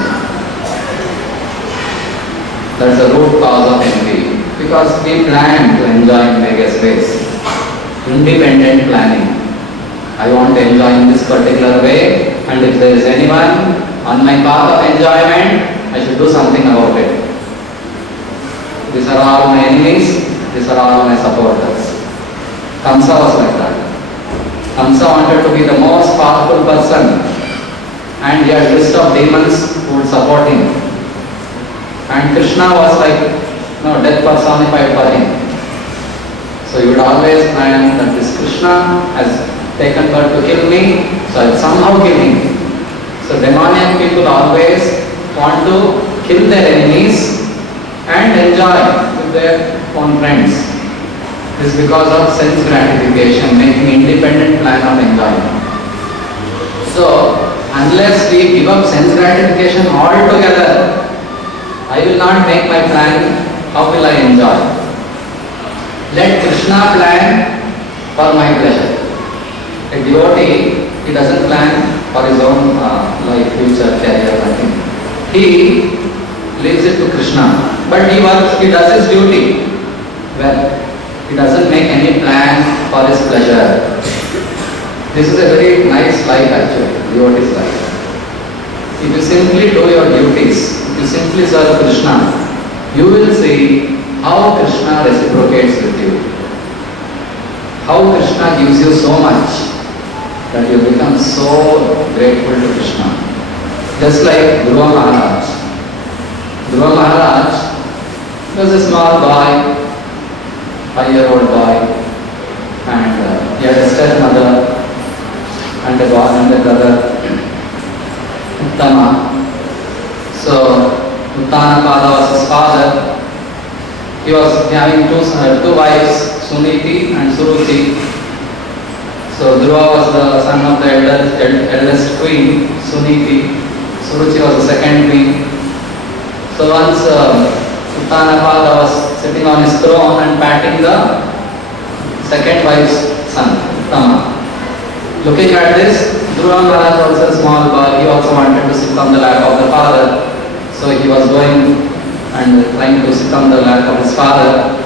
That's the root cause of envy. Because we plan to enjoy in various ways. Independent planning. I want to enjoy in this particular way, and if there is anyone on my path of enjoyment, I should do something about it. These are all my enemies, these are all my supporters. Kamsa was like that. Kamsa wanted to be the most powerful person, and he had a list of demons who would support him. And Krishna was like, death personified for him. So he would always plan that this Krishna has taken birth to kill me, so I will somehow kill him. So demoniac people always want to kill their enemies and enjoy with their own friends. This is because of sense gratification, making independent plan of enjoyment. So unless we give up sense gratification altogether, I will not make my plan. How will I enjoy? Let Krishna plan for my pleasure. A devotee, he doesn't plan for his own life, future, career, nothing. He leaves it to Krishna. But he works, he does his duty. Well, he doesn't make any plan for his pleasure. This is a very nice life actually, devotee's life. If you simply do your duties, if you simply serve Krishna, you will see how Krishna reciprocates with you. How Krishna gives you so much that you become so grateful to Krishna. Just like Dhruva Maharaj. Dhruva Maharaj was a small boy, 5-year-old boy, and he had a stepmother and a brother, Uttama. So Uttanapada was his father. He was having two wives, Suniti and Suruchi. So Dhruva was the son of the eldest queen, Suniti. Suruchi was the second queen. So once Uttanapada was sitting on his throne and patting the second wife's son, Uttama. Looking at this, Dhruva Maharaj was a small boy. He also wanted to sit on the lap of the father. So he was going and trying to sit on the lap of his father.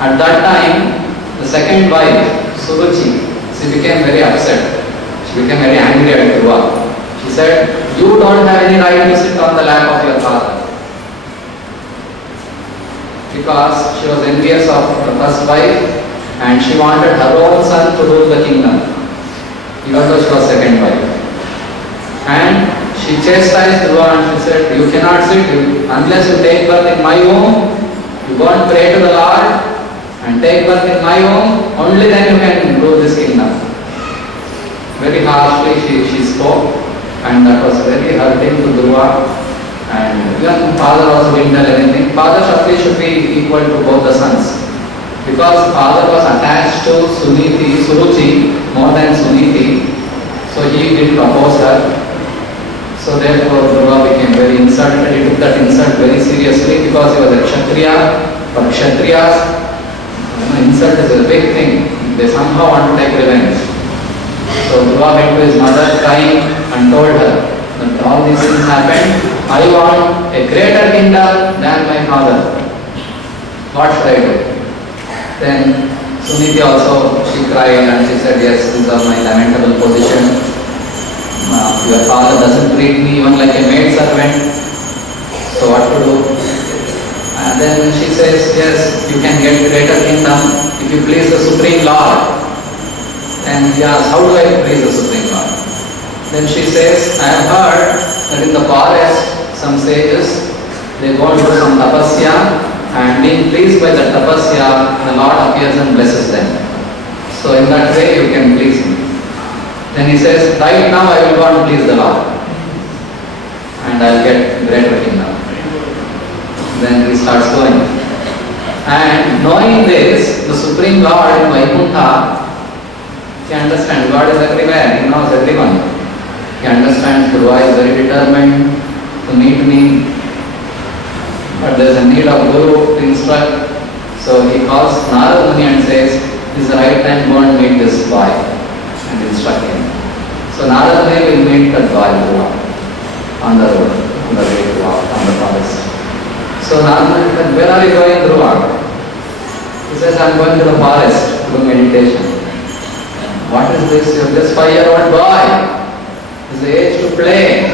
At that time, the second wife, Suruchi, she became very upset. She became very angry at Dhruva. She said, "You don't have any right to sit on the lap of your father." Because she was envious of the first wife and she wanted her own son to rule the kingdom, even though she was second wife. And she chastised Dhruva and she said, "You cannot sit unless you take birth in my home. You go and pray to the Lord and take birth in my home, only then you can rule this kingdom." Very harshly she spoke, and that was very hurting to Dhruva. And even father also didn't tell anything. Father Shakti should be equal to both the sons. Because father was attached to Suruchi more than Suniti, so he didn't oppose her. So therefore Dhruva became very insulted. He took that insult very seriously because he was a Kshatriya. For Kshatriyas, insult is a big thing. They somehow want to take revenge. So Dhruva went to his mother crying and told her that all these things happened. I want a greater kingdom than my father. What should I do? Then Suniti also, she cried and she said, "Yes, these are my lamentable position. Your father doesn't treat me even like a maid servant. So what to do?" And then she says, "Yes, you can get greater kingdom if you please the Supreme Lord." And he asks, "How do I please the Supreme Lord?" Then she says, "I have heard that in the forest, some sages, they go and do some tapasya, and being pleased by the tapasya, the Lord appears and blesses them. So in that way you can please him." Then he says, "Right now I will go and please the Lord, and I will get greater kingdom." Then he starts going. And knowing this, the Supreme Lord in Vaikuntha, he understands God is everywhere, he knows everyone. He understands Dhruva is very determined to meet me, but there is a need of Guru to instruct. So he calls Narada Muni and says, this is the right time, go and meet this boy and instruct him. So Narada Muni will meet that boy Dhruva on the road, on the way to on the forest. So Narada Muni said, where are you going, Dhruva? He says, I am going to the forest to do meditation. What is this? You are just 5-year-old boy. It's the age to play.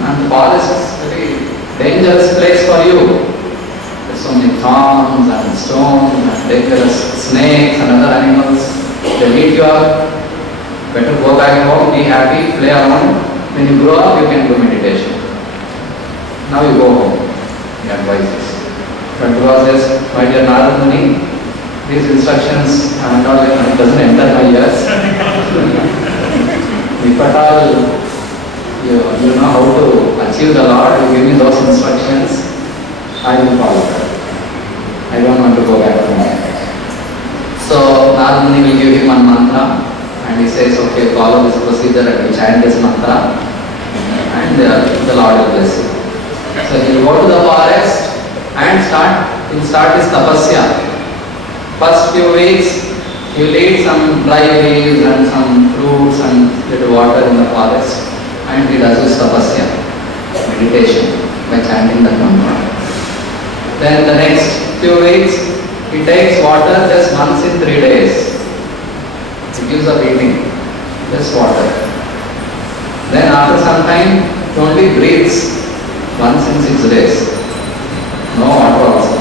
And the forest is a very dangerous place for you. There are so many thorns and stones and dangerous snakes and other animals. They eat you up. Better go back home, be happy, play around. When you grow up, you can do meditation. Now you go home. He advises. But Dhruva says, my dear Narada Muni, these instructions it doesn't enter my ears. If at all you know how to achieve the Lord, you give me those instructions, I will follow that. I don't want to go back home. So Narada Muni will give him one mantra and he says, okay, follow this procedure and you chant this mantra and the Lord will bless you. So he will go to the forest and he'll start his tapasya. First few weeks, he will eat some dry leaves and some fruits and little water in the forest, and he does his tapasya, meditation, by chanting the mantra. Then the next few weeks, he takes water just once in 3 days. He gives up eating, just water. Then after some time, he only breathes once in 6 days. No water also.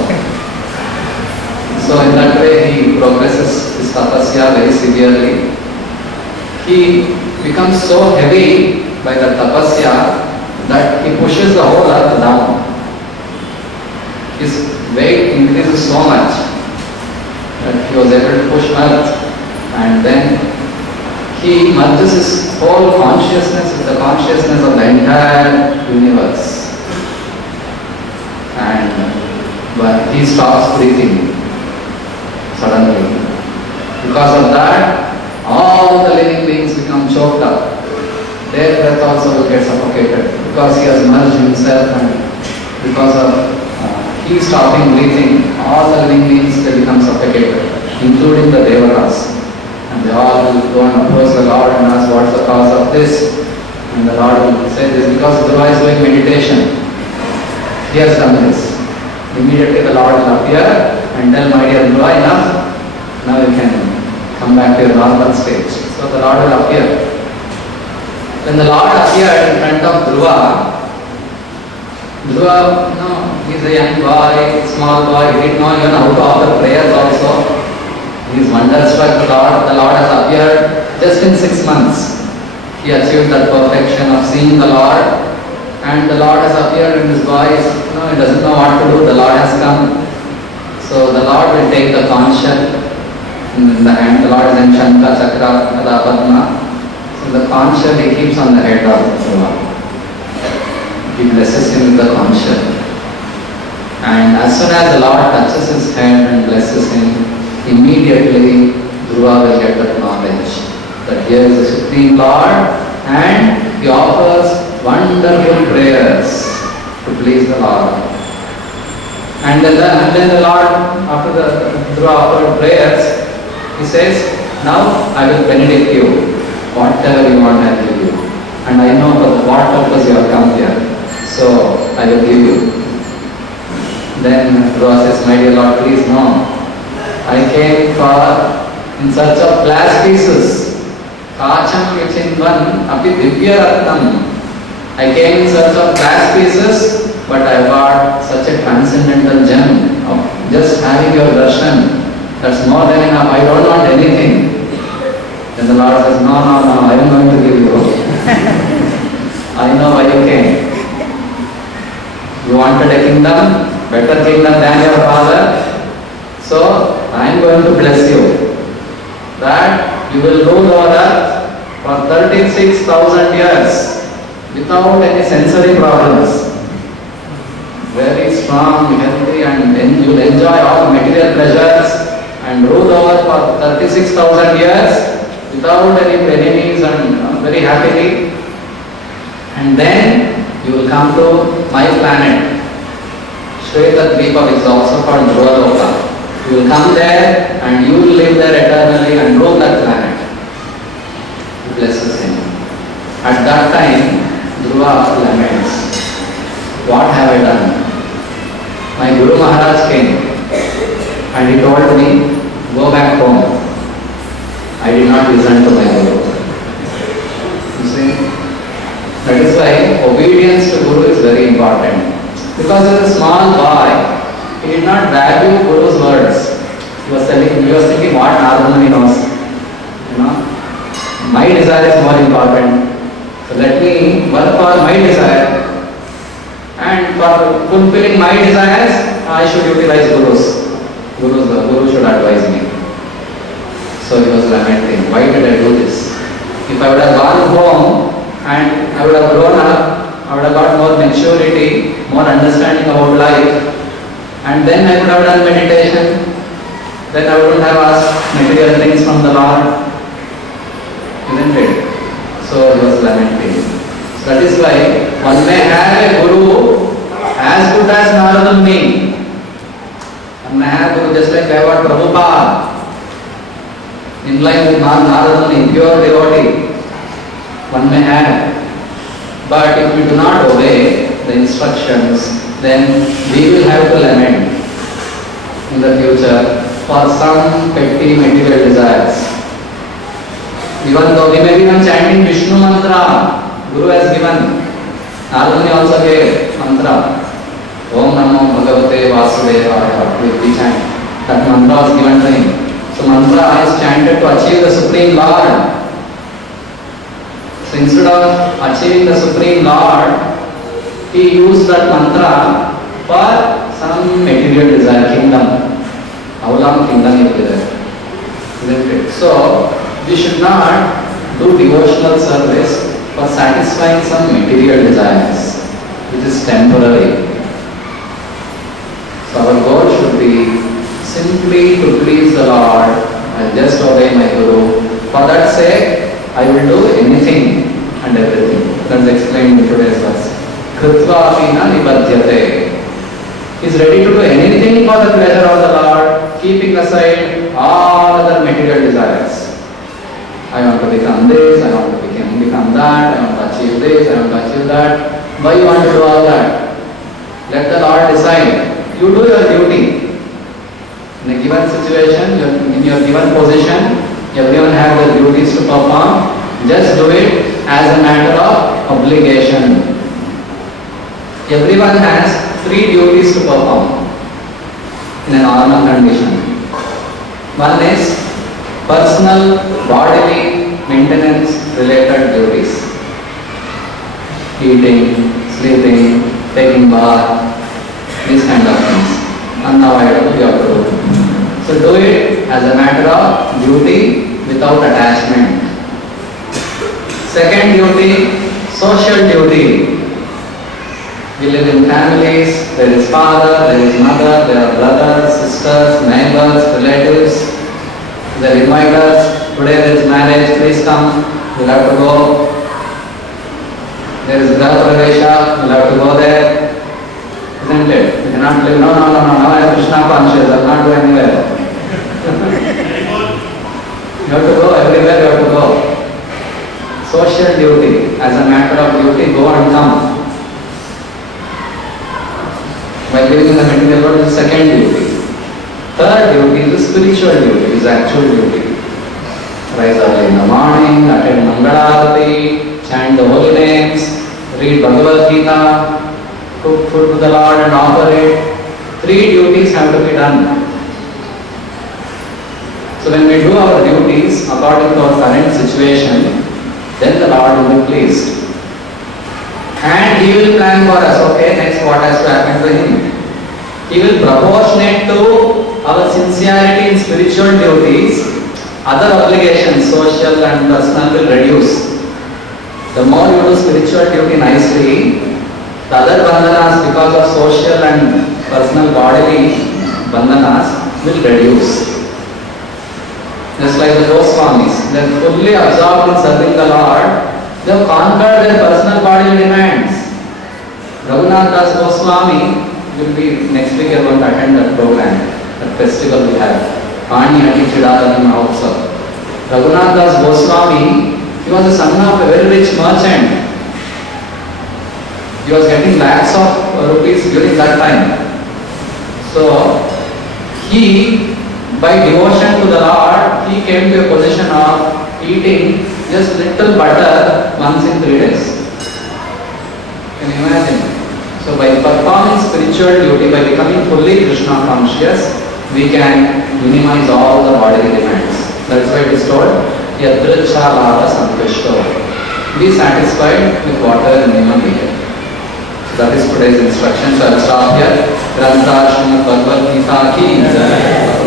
So in that way he progresses his tapasya very severely. He becomes so heavy by the tapasya that he pushes the whole earth down. His weight increases so much that he was able to push earth, and then he merges his whole consciousness with the consciousness of the entire universe. But he stops breathing suddenly. Because of that, all the living beings become choked up. Their breath also will get suffocated because he has merged himself, and because of he stopping breathing, all the living beings they become suffocated, including the Devatas. And they all will go and approach the Lord and ask, what is the cause of this? And the Lord will say, this is because Dhruva is doing meditation. He has done this. Immediately the Lord will appear and tell, my dear Dhruva, enough. Now you can come back to your normal stage. So the Lord will appear. When the Lord appeared in front of Dhruva, he's a young boy, small boy, he didn't know even how to offer prayers also. He is wonderstruck. The Lord has appeared just in 6 months. He achieved that perfection of seeing the Lord. And the Lord has appeared in this boy, he doesn't know what to do, the Lord has come. So the Lord will take the conch in the hand. The Lord is in Shankha, Chakra, Gada, Padma. So the conch he keeps on the head of Dhruva. He blesses him with the conch. And as soon as the Lord touches his head and blesses him, immediately Dhruva will get that knowledge that here is the Supreme Lord, and he offers wonderful prayers to please the Lord. And then the Lord, after the Dhruva offered prayers, he says, now I will benedict you. Whatever you want, I will give you. And I know for what purpose you have come here. So I will give you. Then Dhruva says, my dear Lord, please no. I came in search of glass pieces. Kacham yachinvan api divya ratnam. I came in search of glass pieces, but I got such a transcendental gem of just having your darshan. That's more than enough. I don't want anything. Then the Lord says, no, I am going to give you. I know why you came. You wanted a kingdom, better kingdom than your father. So I am going to bless you. That you will rule over earth for 36,000 years without any sensory problems. very strong, healthy, and then you'll enjoy all material pleasures and rule over for 36,000 years without any enemies and very happily. And then you will come to my planet. Shweta Dvipa, which is also called Dhruvaloka. You will come there and you will live there eternally and rule that planet. He blesses him. At that time, Dhruva laments, what have I done? My Guru Maharaj came and he told me, go back home. I did not listen to my Guru. You see? That is why obedience to Guru is very important. Because as a small boy, he did not value Guru's words. He was thinking what Narada knows. You know, my desire is more important. So let me work for my desire. And for fulfilling my desires, I should utilize Guru should advise me. So he was lamenting, why did I do this? If I would have gone home and I would have grown up, I would have got more maturity, more understanding about life, and then I would have done meditation, then I wouldn't have asked material things from the Lord. Isn't it? So he was lamenting. So that is why one may have a Guru as good as Narada Muni. One may have Guru just like I got Prabhupada, in line with Narada Muni, pure devotee. One may have. But if we do not obey the instructions, then we will have to lament in the future for some petty material desires. Even though we may be even chanting Vishnu mantra, Guru has given, Narada Muni also gave mantra, Om Namo Bhagavate Vasudevaya, we chant. That mantra was given to him. So mantra is chanted to achieve the Supreme Lord. So instead of achieving the Supreme Lord, he used that mantra for some material desire, kingdom. How long kingdom will be there? Isn't it? So we should not do devotional service for satisfying some material desires, which is temporary. So our goal should be simply to please the Lord and just obey my Guru. For that sake, I will do anything and everything. That's explained in today's verse. Kritva apina nibadhyate. He is ready to do anything for the pleasure of the Lord, keeping aside all other material desires. I want to become this, I want to become that, I want to achieve this, I want to achieve that. Why you want to do all that? Let the Lord decide. You do your duty. In a given situation, in your given position, everyone has their duties to perform. Just do it as a matter of obligation. Everyone has 3 duties to perform in a normal condition. One is personal bodily maintenance related duties. Eating, sleeping, taking bath, these kind of things. Unavoidable, you have to do. So do it as a matter of duty without attachment. Second duty, social duty. We live in families, there is father, there is mother, there are brothers, sisters, neighbors, relatives. They invite us, today there is marriage, please come, we'll have to go. There is Graha Pravesha, we'll have to go there. Isn't it? You cannot live, no, now I am Krishna conscious, I will not go anywhere. You have to go everywhere, you have to go. Social duty, as a matter of duty, go and come. While living in the material world is second duty. Third duty is spiritual duty, is actual duty. Rise early in the morning, attend Mangalarati, chant the holy names, read Bhagavad Gita, cook food to the Lord and offer it. 3 duties have to be done. So when we do our duties according to our current situation, then the Lord will be pleased. And He will plan for us, okay, next what has to happen to Him. He will proportionate to our sincerity in spiritual duties, other obligations, social and personal, will reduce. The more you do spiritual duty nicely, The other bandhanas, because of social and personal bodily bandhanas, will reduce. Just like the Goswamis, they are fully absorbed in serving the Lord. They have conquered their personal bodily demands. Raghunath Das Goswami will be next week. Going to attend that program, that festival we have. Pani Ati Chidalani Mahotsav. Raghunath Das Goswami, he was the son of a very rich merchant. He was getting lakhs of rupees during that time. So, he, by devotion to the Lord, he came to a position of eating just little butter once in 3 days. Can you imagine? So, by performing spiritual duty, by becoming fully Krishna conscious, we can minimize all the bodily demands. That's why it is told, Yadricha Lava Santushto. Be satisfied with whatever minimum we get. So that is today's instruction. So I will stop here. Grantha Srimad Bhagavad Gita ki jai.